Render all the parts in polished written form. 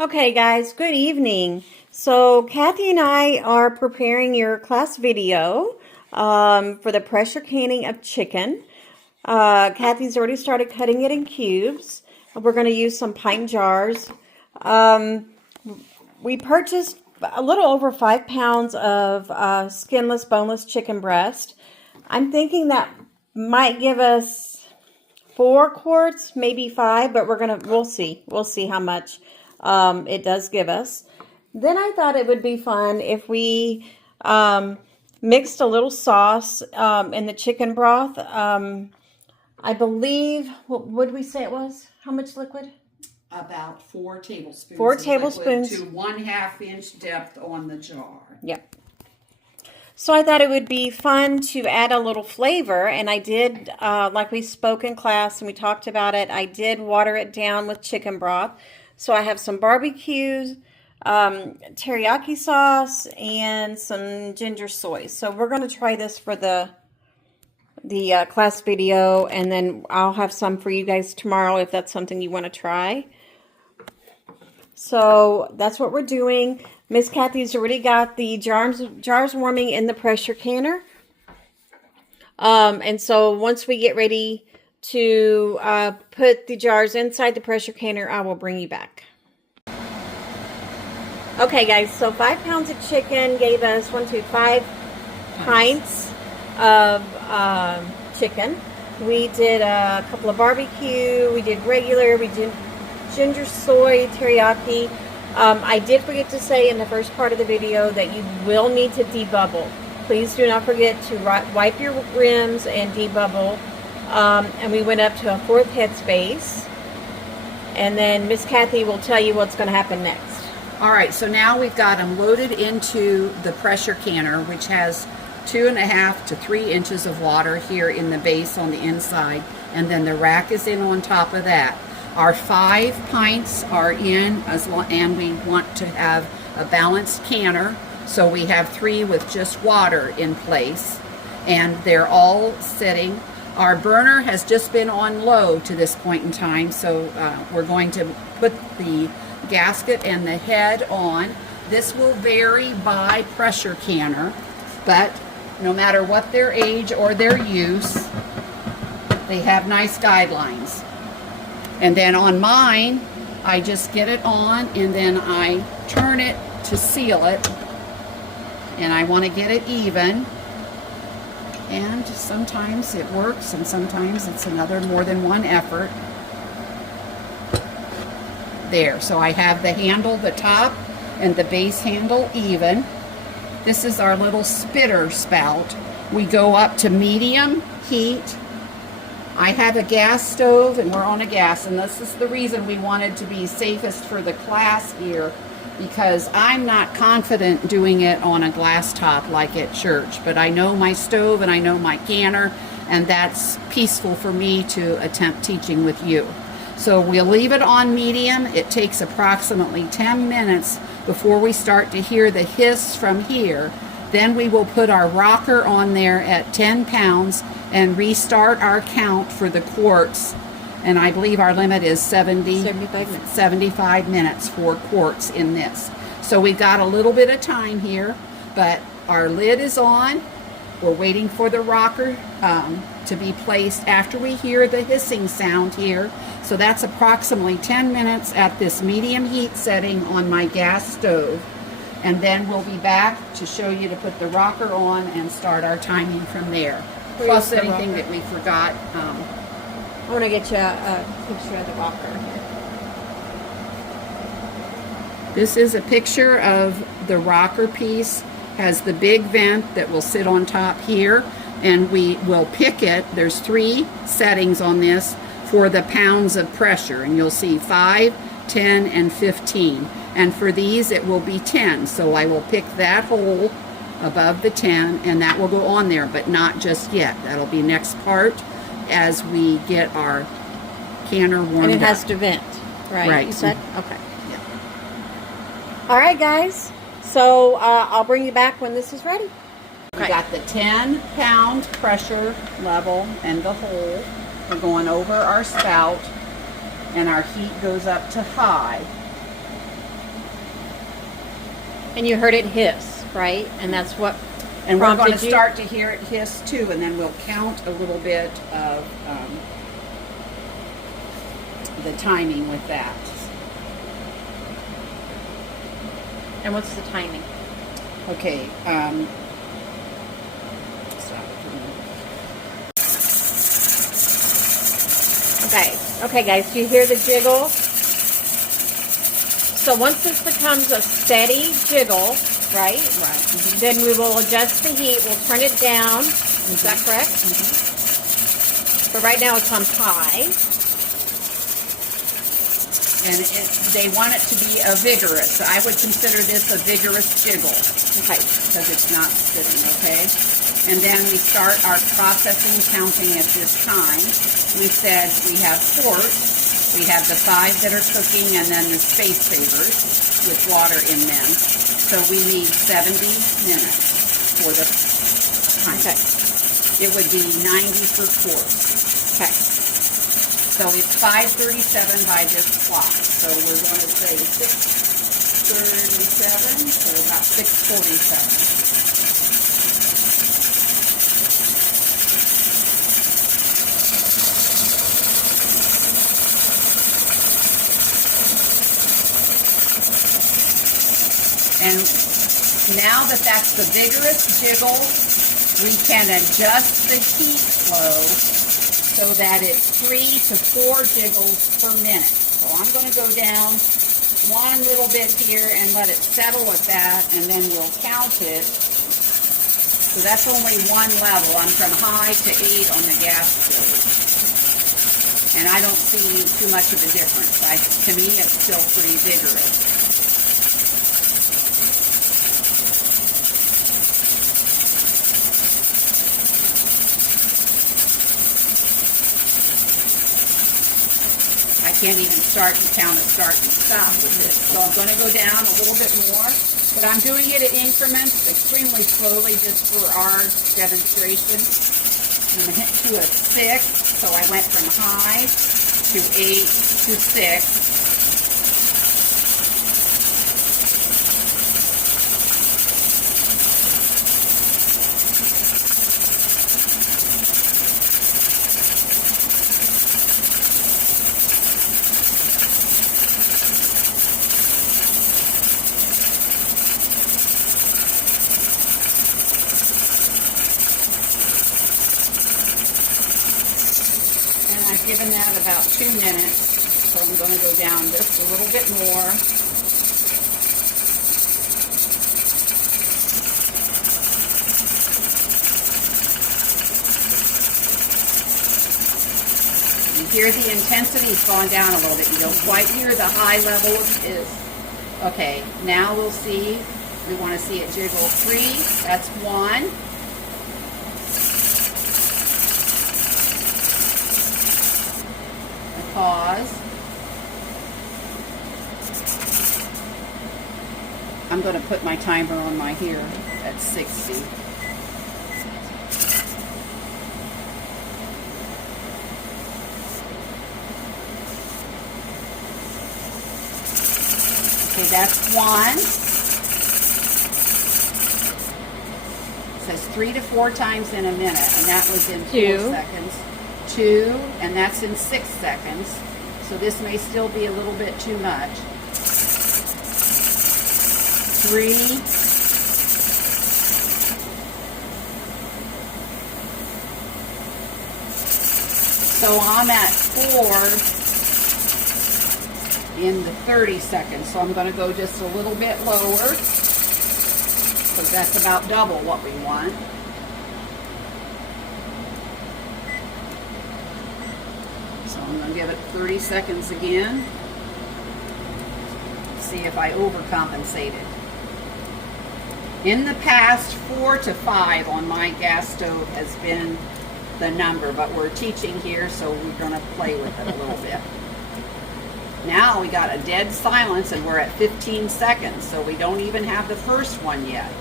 Okay, guys, good evening. So, Kathy and I are preparing your class video for the pressure canning of chicken. Kathy's already started cutting it in cubes. We're going to use some pint jars. We purchased a little over 5 pounds of skinless, boneless chicken breast. I'm thinking that might give us 4 quarts, maybe 5, but we'll see. We'll see how much it does give us. Then I thought it would be fun if we mixed a little sauce in the chicken broth. I believe, what would we say it was? How much liquid? About 4 tablespoons. 4 tablespoons. To 1/2 inch depth on the jar. Yep. So I thought it would be fun to add a little flavor, and I did, like we spoke in class and we talked about it, I did water it down with chicken broth. So I have some barbecue, teriyaki sauce, and some ginger soy. So we're going to try this for the class video, and then I'll have some for you guys tomorrow if that's something you want to try. So that's what we're doing. Miss Kathy's already got the jars warming in the pressure canner. And so once we get ready to put the jars inside the pressure canner, I will bring you back. Okay, guys, so 5 pounds of chicken gave us 5 pints of chicken. We did a couple of barbecue, we did regular, we did ginger soy, teriyaki. I did forget to say in the first part of the video that you will need to debubble. Please do not forget to wipe your rims and debubble. And we went up to a 4th headspace. And then Miss Kathy will tell you what's going to happen next. All right, so now we've got them loaded into the pressure canner, which has 2.5 to 3 inches of water here in the base on the inside. And then the rack is in on top of that. Our 5 pints are in, and we want to have a balanced canner. So we have 3 with just water in place. And they're all sitting. Our burner has just been on low to this point in time, so we're going to put the gasket and the head on. This will vary by pressure canner, but no matter what their age or their use, they have nice guidelines. And then on mine, I just get it on and then I turn it to seal it, and I want to get it even. And sometimes it works, and sometimes it's more than one effort. There, so I have the handle, the top, and the base handle even. This is our little spitter spout. We go up to medium heat. I have a gas stove, and we're on a gas, and this is the reason we wanted to be safest for the class here, because I'm not confident doing it on a glass top like at church, but I know my stove and I know my canner, and that's peaceful for me to attempt teaching with you. So we'll leave it on medium. It takes approximately 10 minutes before we start to hear the hiss from here. Then we will put our rocker on there at 10 pounds and restart our count for the quarts. And I believe our limit is 75 minutes for quarts in this. So we've got a little bit of time here, but our lid is on. We're waiting for the rocker to be placed after we hear the hissing sound here. So that's approximately 10 minutes at this medium heat setting on my gas stove. And then we'll be back to show you to put the rocker on and start our timing from there. Plus anything that we forgot. I want to get you a picture of the rocker. This is a picture of the rocker piece. Has the big vent that will sit on top here, and we will pick it. There's 3 settings on this for the pounds of pressure, and you'll see 5, 10, and 15. And for these it will be 10, so I will pick that hole above the 10, and that will go on there, but not just yet. That'll be next part as we get our canner warmed up. And it has to vent, right? Right. You said? Okay. Yeah. All right, guys. So I'll bring you back when this is ready. We got the 10-pound pressure level and the hole. We're going over our spout, and our heat goes up to high. And you heard it hiss, right? And that's what And we're going to prompted you? start to hear it hiss too, and then we'll count a little bit of the timing with that. And what's the timing? Okay. Okay, guys, do you hear the jiggle? So once this becomes a steady jiggle, right? Right. Mhm. Then we will adjust the heat. We'll turn it down. Is that correct? But right now it's on high. And they want it to be a vigorous. I would consider this a vigorous jiggle Okay. because it's not sitting, okay? And then we start our processing counting at this time. We said we have quarts. We have the 5 that are cooking and then the space savers with water in them. So we need 70 minutes for the time. Okay. It would be 90 per quart. Okay. So it's 5:37 by this clock. So we're going to say 6:37, so about 6:47. And now that that's the vigorous jiggle, we can adjust the heat flow so that it's 3 to 4 jiggles per minute. So I'm going to go down one little bit here and let it settle at that, and then we'll count it. So that's only one level. I'm from high to 8 on the gas stove. And I don't see too much of a difference. To me, it's still pretty vigorous. I can't even start to count a start and stop with this. So I'm going to go down a little bit more, but I'm doing it in increments, extremely slowly, just for our demonstration. I'm going to hit to a 6, so I went from high to 8 to 6. I've given that about 2 minutes, so I'm going to go down just a little bit more. You hear the intensity's gone down a little bit. You don't quite hear the high level is. Okay, now we'll see. We want to see it jiggle 3. That's 1. Pause. I'm going to put my timer on my here at 60. Okay, that's 1. It says 3 to 4 times in a minute, and that was in 2 seconds. 2, and that's in 6 seconds. So this may still be a little bit too much. 3. So I'm at 4 in the 30 seconds. So I'm going to go just a little bit lower, because that's about double what we want. I'm going to give it 30 seconds again. See if I overcompensated. In the past, 4 to 5 on my gas stove has been the number, but we're teaching here, so we're going to play with it a little bit. Now we got a dead silence and we're at 15 seconds, so we don't even have the first one yet.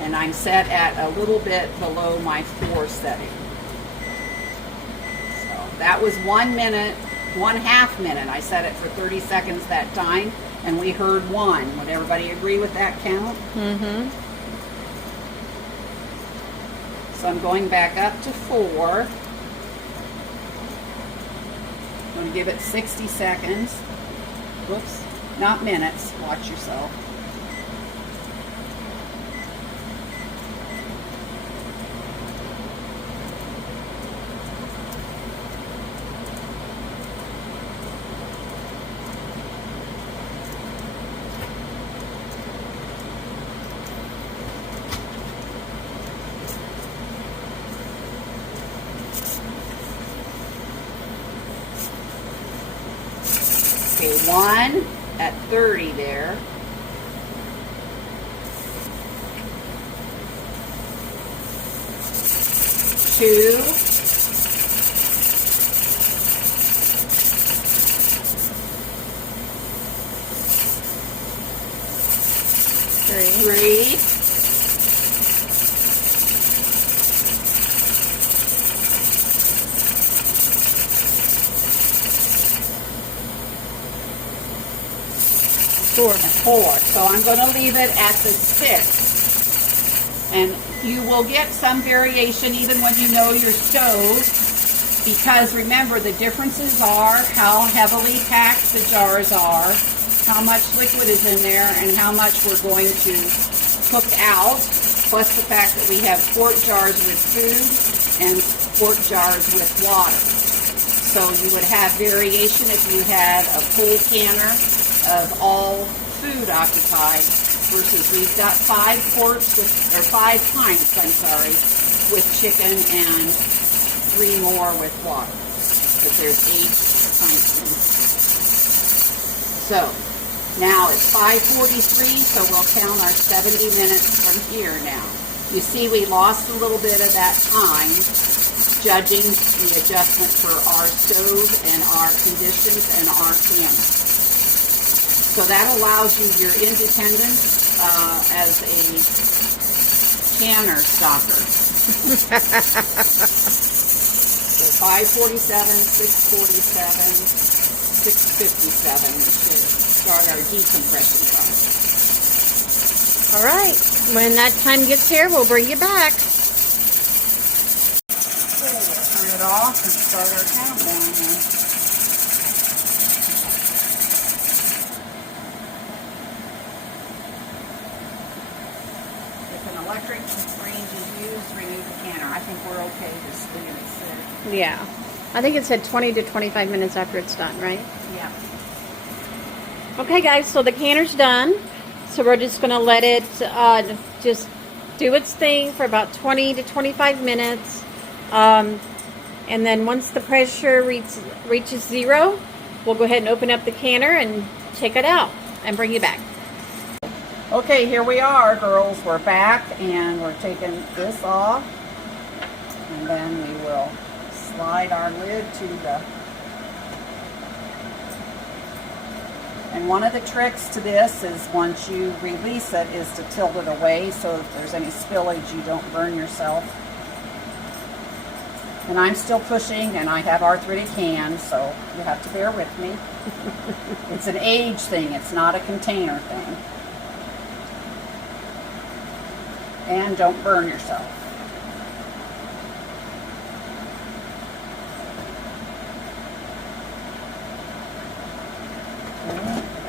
And I'm set at a little bit below my 4 setting. So that was 1 minute 1/2 minute. I set it for 30 seconds that time, and we heard 1. Would everybody agree with that count? Mm-hmm. So I'm going back up to 4. I'm going to give it 60 seconds. Whoops, not minutes. Watch yourself. Okay, 1 at 30 there. 2. 3. 4. So I'm going to leave it at the 6. And you will get some variation even when you know your stove, because remember, the differences are how heavily packed the jars are, how much liquid is in there, and how much we're going to cook out, plus the fact that we have quart jars with food and quart jars with water. So you would have variation if you had a full canner of all food occupied versus we've got 5 quarts with, or 5 pints, I'm sorry, with chicken and 3 more with water, because there's 8 pints in. So now it's 5:43, so we'll count our 70 minutes from here now. You see we lost a little bit of that time judging the adjustment for our stove and our conditions and our canner. So that allows you your independence as a canner stocker. So 5:47, 6:47, 6:57 should start our decompression process. All right. When that time gets here, we'll bring you back. Okay, we'll turn it off and start our countdown then. If an electric range is used, remove the canner. I think we're okay just leaving it sit. Yeah. I think it said 20 to 25 minutes after it's done, right? Yeah. Okay, guys, so the canner's done. So we're just going to let it just do its thing for about 20 to 25 minutes. And then once the pressure reaches 0, we'll go ahead and open up the canner and take it out and bring you back. Okay, here we are, girls. We're back, and we're taking this off. And then we will slide our lid to the... And one of the tricks to this is once you release it is to tilt it away so if there's any spillage you don't burn yourself. And I'm still pushing and I have arthritic hands, so you have to bear with me. It's an age thing, it's not a container thing. And don't burn yourself.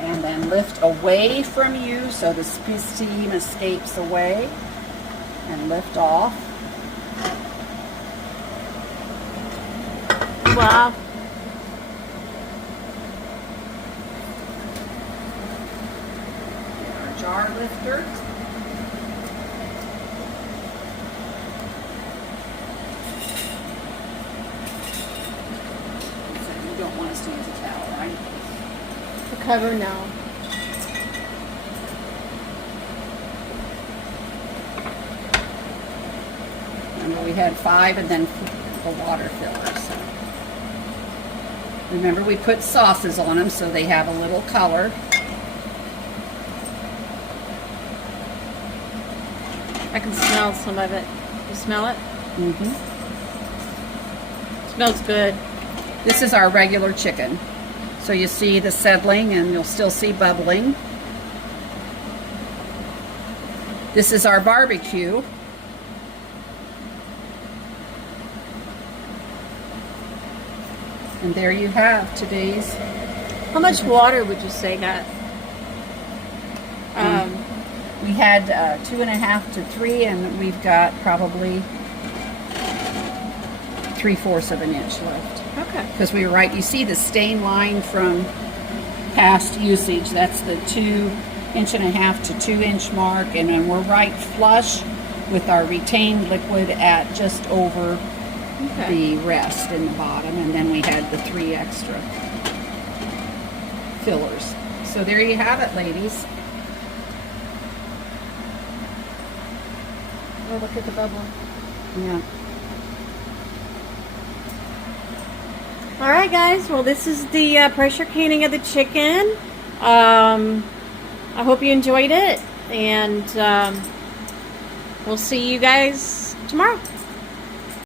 And then lift away from you so the steam escapes away, and lift off. Wow. Our jar lifter. You don't want us to use a towel, right? The cover, no. Remember we had 5 and then the water filler. So. Remember we put sauces on them so they have a little color. I can smell some of it. You smell it? Mm-hmm. Smells good. This is our regular chicken. So you see the settling and you'll still see bubbling. This is our barbecue. And there you have today's. How much water would you say that? We had 2.5 to 3, and we've got probably 3/4 of an inch left. Okay. Because we were right, you see the stain line from past usage. That's the 2.5 to 2 inch mark, and then we're right flush with our retained liquid at just over Okay. the rest in the bottom, and then we had the 3 extra fillers. So there you have it, ladies. Oh, look at the bubble. Yeah. All right, guys. Well, this is the pressure canning of the chicken. I hope you enjoyed it, and we'll see you guys tomorrow.